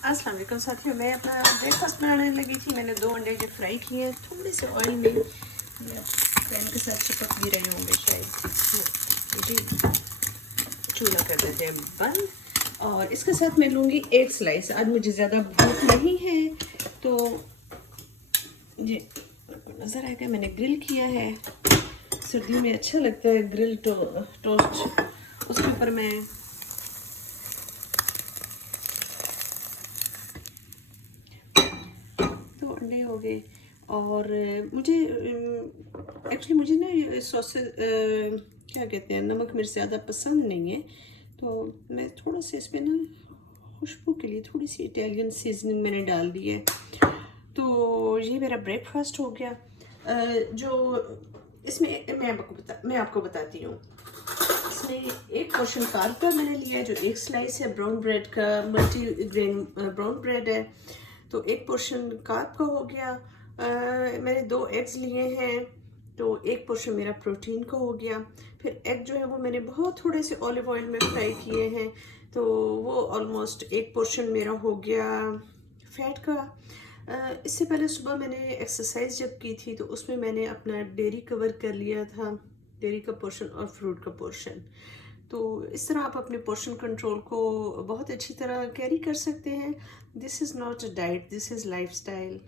अस्सलाम वालेकुम साथियों, मैं अपना ब्रेकफास्ट बनाने लगी थी। मैंने 2 अंडे जो फ्राई किए हैं थोड़े से ऑयल में, पैन के साथ चिपक भी रहे होंगे शायद। जी, चूल्हा कर देते हैं बंद। और इसके साथ मैं लूँगी 1 स्लाइस। आज मुझे ज़्यादा भूख नहीं है तो ये नज़र आएगा मैंने ग्रिल किया है। सर्दियों में अच्छा लगता है ग्रिल टोस्ट। उसके ऊपर मैं तो अंडे हो गए। और मुझे मुझे ना ये सॉसेज क्या कहते हैं, नमक मिर्च ज़्यादा पसंद नहीं है, तो मैं थोड़ा सा इसमें ना खुशबू के लिए थोड़ी सी इटालियन सीजनिंग मैंने डाल दी है। तो ये मेरा ब्रेकफास्ट हो गया। जो इसमें मैं आपको बताती हूँ। इसमें एक पोर्शन कार्ब का मैंने लिया है, जो 1 स्लाइस है ब्राउन ब्रेड का, मल्टी ग्रेन ब्राउन ब्रेड है। तो एक पोर्शन कार्ब का हो गया। मैंने 2 एग्स लिए हैं, तो एक पोर्शन मेरा प्रोटीन का हो गया। फिर एग जो है वो मैंने बहुत थोड़े से ऑलिव ऑयल में फ्राई किए हैं, तो वो ऑलमोस्ट एक पोर्शन मेरा हो गया फैट का। इससे पहले सुबह मैंने एक्सरसाइज जब की थी तो उसमें मैंने अपना डेयरी कवर कर लिया था, डेयरी का पोर्शन और फ्रूट का पोर्शन। तो इस तरह आप अपने पोर्शन कंट्रोल को बहुत अच्छी तरह कैरी कर सकते हैं। This is not a diet, this is lifestyle.